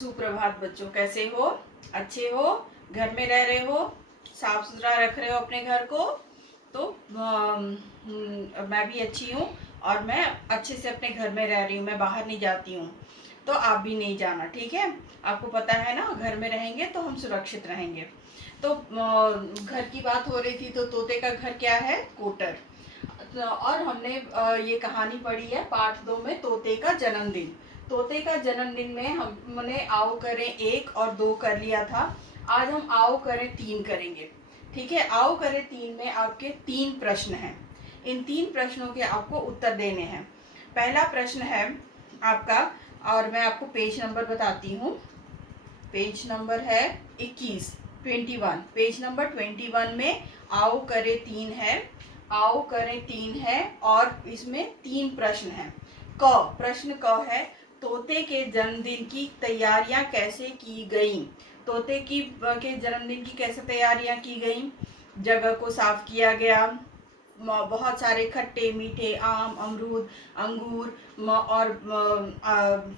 सुप्रभात बच्चों, कैसे हो? अच्छे हो? घर में रह रहे हो? साफ सुथरा रख रहे हो अपने घर को? तो मैं भी अच्छी हूँ और मैं अच्छे से अपने घर में रह रही हूँ। मैं बाहर नहीं जाती हूँ, तो आप भी नहीं जाना, ठीक है? आपको पता है ना, घर में रहेंगे तो हम सुरक्षित रहेंगे। तो घर की बात हो रही थी, तो तोते का घर क्या है? कोटर। और हमने ये कहानी पढ़ी है पार्ट 2 में, तोते का जन्मदिन। तोते का जन्मदिन में हमने आओ करें 1 और 2 कर लिया था। आज हम आओ करें 3 करेंगे, ठीक है? आओ करें 3 में आपके 3 प्रश्न हैं। इन 3 प्रश्नों के आपको उत्तर देने हैं। पहला प्रश्न है आपका, और मैं आपको पेज नंबर बताती हूँ। पेज नंबर है 21, 21। पेज नंबर 21 में आओ करें 3 है। आओ करें 3 है और इसमें 3 प्रश्न हैं। प्रश्न क है, तोते के जन्मदिन की तैयारियां कैसे की गईं? तोते के जन्मदिन की कैसे तैयारियां की गईं? जगह को साफ किया गया, बहुत सारे खट्टे मीठे आम, अमरूद, अंगूर और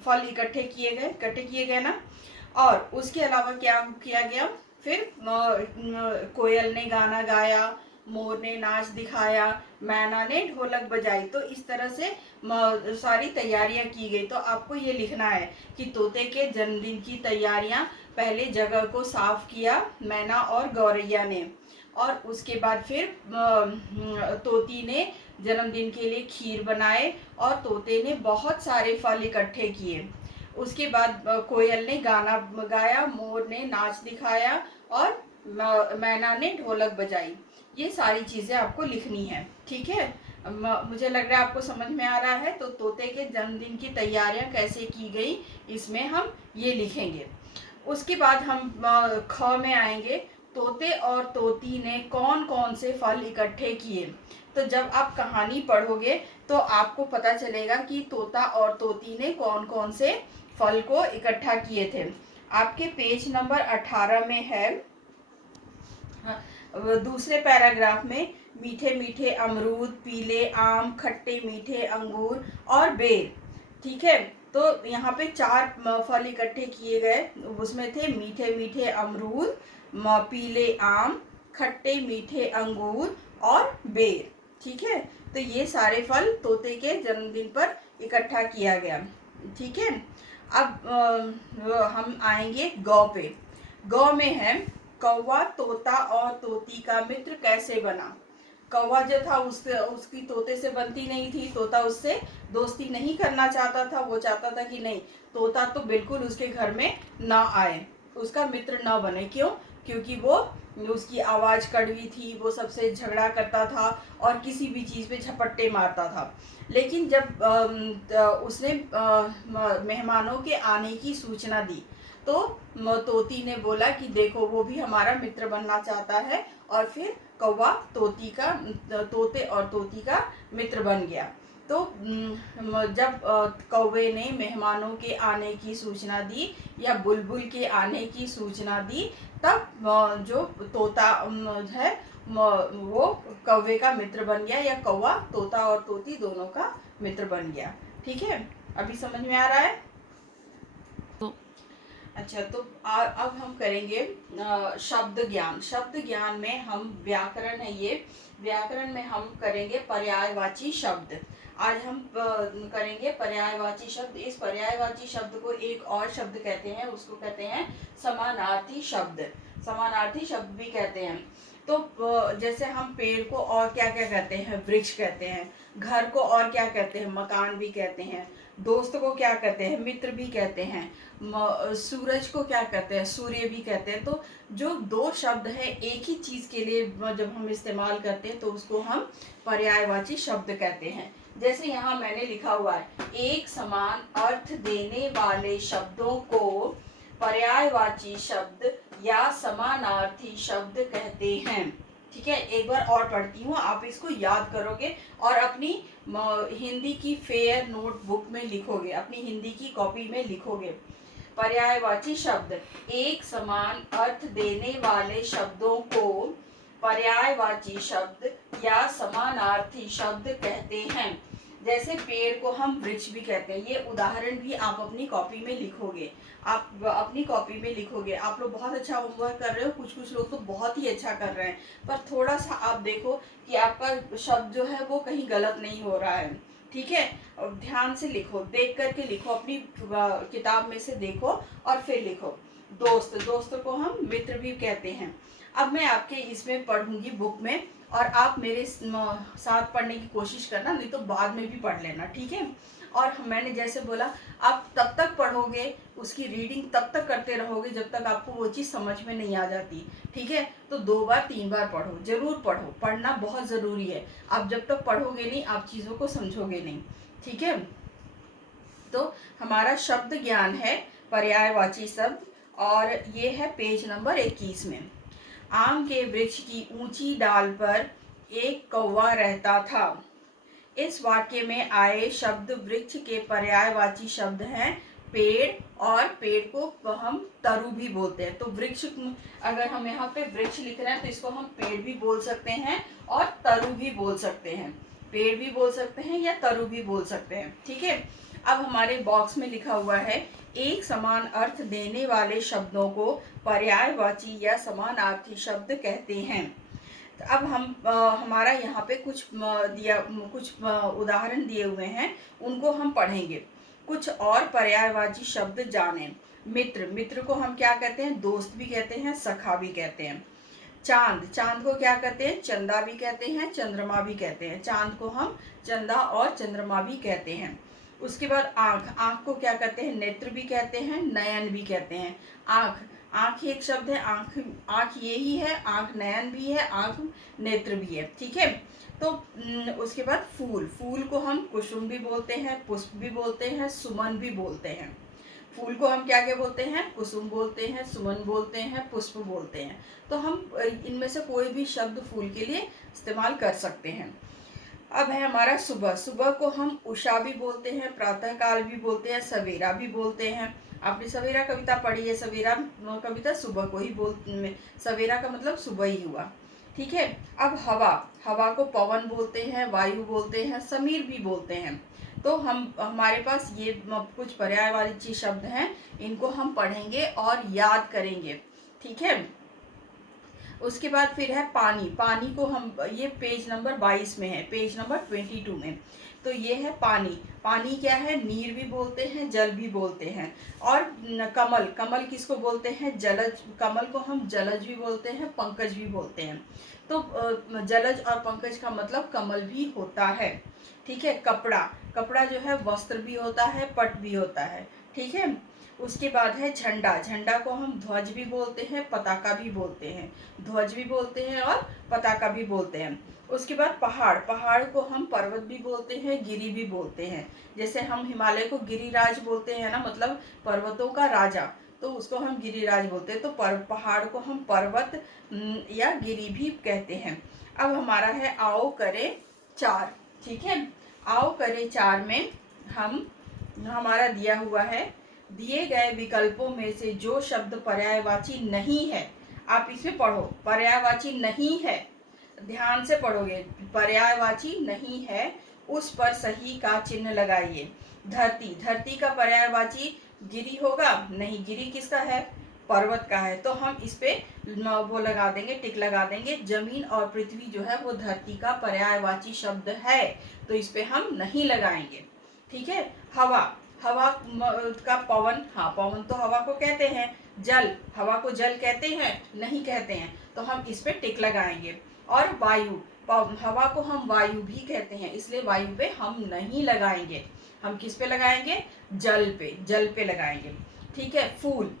फल इकट्ठे किए गए ना। और उसके अलावा क्या किया गया? फिर कोयल ने गाना गाया, मोर ने नाच दिखाया, मैना ने ढोलक बजाई। तो इस तरह से सारी तैयारियां की गई। तो आपको ये लिखना है कि तोते के जन्मदिन की तैयारियां, पहले जगह को साफ किया मैना और गौरैया ने, और उसके बाद फिर तोती ने जन्मदिन के लिए खीर बनाए और तोते ने बहुत सारे फल इकट्ठे किए। उसके बाद कोयल ने गाना गाया, मोर ने नाच दिखाया और मैना ने ढोलक बजाई। ये सारी चीजें आपको लिखनी है, ठीक है? मुझे लग रहा है आपको समझ में आ रहा है। तो तोते के जन्मदिन की तैयारियां कैसे की गई, इसमें हम ये लिखेंगे। उसके बाद हम ख में आएंगे। तोते और तोती ने कौन कौन से फल इकट्ठे किए? तो जब आप कहानी पढ़ोगे तो आपको पता चलेगा कि तोता और तोती ने कौन कौन से फल को इकट्ठा किए थे। आपके पेज नंबर 18 में है, दूसरे पैराग्राफ में, मीठे मीठे अमरूद, पीले आम, खट्टे मीठे अंगूर और बेर, ठीक है? तो यहाँ पे 4 फल इकट्ठे किए गए। उसमें थे मीठे मीठे अमरूद, पीले आम, खट्टे मीठे अंगूर और बेर, ठीक है? तो ये सारे फल तोते के जन्मदिन पर इकट्ठा किया गया, ठीक है? अब हम आएंगे गौ पे। गौ में है, कौवा तोता और तोती का मित्र कैसे बना? कौवा जो था उसकी तोते से बनती नहीं थी। तोता उससे दोस्ती नहीं करना चाहता था। वो चाहता था कि नहीं, तोता तो बिल्कुल उसके घर में ना आए, उसका मित्र ना बने। क्यों? क्योंकि वो उसकी आवाज़ कड़वी थी, वो सबसे झगड़ा करता था और किसी भी चीज़ पे झपट्टे मारता था। लेकिन जब उसने मेहमानों के आने की सूचना दी, तो तोती ने बोला कि देखो, वो भी हमारा मित्र बनना चाहता है। और फिर कौवा तोते और तोती का मित्र बन गया। तो जब कौवे ने मेहमानों के आने की सूचना दी या बुलबुल के आने की सूचना दी, तब जो तोता है वो कौवे का मित्र बन गया, या कौवा तोता और तोती दोनों का मित्र बन गया, ठीक है? अभी समझ में आ रहा है? अच्छा, तो अब हम करेंगे शब्द ज्ञान। शब्द ज्ञान में हम व्याकरण है, ये व्याकरण में हम करेंगे पर्यायवाची शब्द। आज हम करेंगे पर्यायवाची शब्द। इस पर्यायवाची शब्द को एक और शब्द कहते हैं, उसको कहते हैं समानार्थी शब्द। समानार्थी शब्द भी कहते हैं। तो जैसे हम पेड़ को और क्या क्या कहते हैं? वृक्ष कहते हैं। घर को और क्या कहते हैं? मकान भी कहते हैं। दोस्त को क्या कहते हैं? मित्र भी कहते हैं। सूरज को क्या कहते हैं? सूर्य भी कहते हैं। तो जो 2 शब्द है एक ही चीज के लिए जब हम इस्तेमाल करते हैं तो उसको हम पर्यायवाची शब्द कहते हैं। जैसे यहाँ मैंने लिखा हुआ है, एक समान अर्थ देने वाले शब्दों को पर्यायवाची शब्द या समानार्थी शब्द कहते हैं, ठीक है? एक बार और पढ़ती हूँ, आप इसको याद करोगे और अपनी हिंदी की फेयर नोटबुक में लिखोगे, अपनी हिंदी की कॉपी में लिखोगे। पर्यायवाची शब्द, एक समान अर्थ देने वाले शब्दों को पर्यायवाची शब्द या समानार्थी शब्द कहते हैं। जैसे पेड़ को हम वृक्ष भी कहते हैं। ये उदाहरण भी आप अपनी कॉपी में लिखोगे, आप अपनी कॉपी में लिखोगे। आप लोग बहुत अच्छा होमवर्क कर रहे हो, कुछ कुछ लोग तो बहुत ही अच्छा कर रहे हैं, पर थोड़ा सा आप देखो कि आपका शब्द जो है वो कहीं गलत नहीं हो रहा है। ठीक है, और ध्यान से लिखो, देख करके लिखो, अपनी किताब में से देखो और फिर लिखो। दोस्त, दोस्त को हम मित्र भी कहते हैं। अब मैं आपके इसमें पढ़ूंगी बुक में, और आप मेरे साथ पढ़ने की कोशिश करना, नहीं तो बाद में भी पढ़ लेना, ठीक है। और मैंने जैसे बोला, आप तब तक पढ़ोगे, उसकी रीडिंग तब तक करते रहोगे जब तक आपको वो चीज़ समझ में नहीं आ जाती, ठीक है। तो 2 बार 3 बार पढ़ो, जरूर पढ़ो, पढ़ना बहुत ज़रूरी है। आप जब तक पढ़ोगे नहीं, आप चीज़ों को समझोगे नहीं, ठीक है। तो हमारा शब्द ज्ञान है पर्यायवाची शब्द, और ये है पेज नंबर 21 में। आम के वृक्ष की ऊंची डाल पर एक कौवा रहता था। इस वाक्य में आए शब्द वृक्ष के पर्यायवाची शब्द हैं पेड़, और पेड़ को हम तरु भी बोलते हैं। तो वृक्ष, अगर हम यहाँ पे वृक्ष लिख रहे हैं तो इसको हम पेड़ भी बोल सकते हैं और तरु भी बोल सकते हैं। पेड़ भी बोल सकते हैं या तरु भी बोल सकते हैं, ठीक है। अब हमारे बॉक्स में लिखा हुआ है, एक समान अर्थ देने वाले शब्दों को पर्यायवाची या समानार्थी शब्द कहते हैं। तो अब हम हमारा यहाँ पे कुछ उदाहरण दिए हुए हैं, उनको हम पढ़ेंगे। कुछ और पर्यायवाची शब्द जानें। मित्र, मित्र को हम क्या कहते हैं? दोस्त भी कहते हैं, सखा भी कहते हैं। चांद, चांद को क्या कहते हैं? चंदा भी कहते हैं, चंद्रमा भी कहते हैं। चांद को हम चंदा और चंद्रमा भी कहते हैं। उसके बाद आँख, आँख को क्या कहते हैं? नेत्र भी कहते हैं, नयन भी कहते हैं। आँख, आँख एक शब्द है, आँख, आँख ये ही है, आँख नयन भी है, आँख नेत्र भी है, ठीक है। तो उसके बाद फूल, फूल को हम कुसुम भी बोलते हैं, पुष्प भी बोलते हैं, सुमन भी बोलते हैं। फूल को हम क्या क्या बोलते हैं? कुसुम बोलते हैं, सुमन बोलते हैं, पुष्प बोलते हैं। तो हम इनमें से कोई भी शब्द फूल के लिए इस्तेमाल कर सकते हैं। अब है हमारा सुबह, सुबह को हम उषा भी बोलते हैं, प्रातः काल भी बोलते हैं, सवेरा भी बोलते हैं। आपने सवेरा कविता पढ़ी है, सवेरा कविता सुबह को ही सवेरा का मतलब सुबह ही हुआ, ठीक है। अब हवा, हवा को पवन बोलते हैं, वायु बोलते हैं, समीर भी बोलते हैं। तो हमारे पास ये कुछ पर्यायवाची शब्द हैं, इनको हम पढ़ेंगे और याद करेंगे, ठीक है। उसके बाद फिर है पानी, पानी को हम, ये पेज नंबर 22 में है, पेज नंबर 22 में। तो ये है पानी, पानी क्या है? नीर भी बोलते हैं, जल भी बोलते हैं। और कमल, कमल किसको बोलते हैं? जलज, कमल को हम जलज भी बोलते हैं, पंकज भी बोलते हैं। तो जलज और पंकज का मतलब कमल भी होता है, ठीक है। कपड़ा, कपड़ा जो है वस्त्र भी होता है, पट भी होता है, ठीक है। उसके बाद है झंडा, झंडा को हम ध्वज भी बोलते हैं, पताका भी बोलते हैं। ध्वज भी बोलते हैं और पताका भी बोलते हैं। उसके बाद पहाड़, पहाड़ को हम पर्वत भी बोलते हैं, गिरी भी बोलते हैं। जैसे हम हिमालय को गिरिराज बोलते हैं ना, मतलब पर्वतों का राजा, तो उसको हम गिरिराज बोलते हैं। तो पहाड़ को हम पर्वत या गिरी भी कहते हैं। अब हमारा है आओ करे चार, ठीक है। आओ करे चार में हम, हमारा दिया हुआ है, दिए गए विकल्पों में से जो शब्द पर्यायवाची नहीं है, आप इसमें पढ़ो, पर्यायवाची नहीं है, ध्यान से पढ़ोगे, पर्यायवाची नहीं है, उस पर सही का चिन्ह लगाइए। धरती, धरती का पर्यायवाची गिरी होगा? नहीं, गिरी किसका है? पर्वत का है, तो हम इस पे वो लगा देंगे, टिक लगा देंगे। जमीन और पृथ्वी जो है वो धरती का पर्यायवाची शब्द है, तो इस पे हम नहीं लगाएंगे, ठीक है। हवा, हवा का पवन, हाँ पवन तो हवा को कहते हैं। जल, हवा को जल कहते हैं? नहीं कहते हैं, तो हम इस पे टिक लगाएंगे। और वायु, हवा को हम वायु भी कहते हैं, इसलिए वायु पे हम नहीं लगाएंगे। हम किस पे लगाएंगे? जल पे, जल पे लगाएंगे, ठीक है। फूल,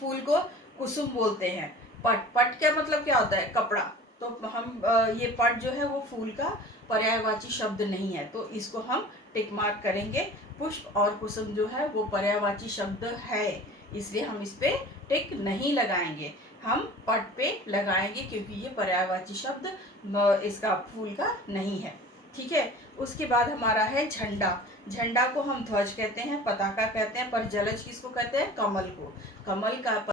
फूल को कुसुम बोलते हैं। पट, पट क्या मतलब क्या होता है? कपड़ा, तो हम ये पट जो है वो फूल का पर्यायवाची शब्द नहीं है, तो इसको हम टिक मार्क करेंगे। पुष्प और कुसुम जो है वो पर्यायवाची शब्द है, इसलिए हम इस पे टिक नहीं लगाएंगे, हम पट पे लगाएंगे, क्योंकि ये पर्यायवाची शब्द इसका फूल का नहीं है, ठीक है। उसके बाद हमारा है झंडा, झंडा को हम ध्वज कहते हैं, पताका कहते हैं, पर जलज किसको कहते हैं? कमल को, कमल का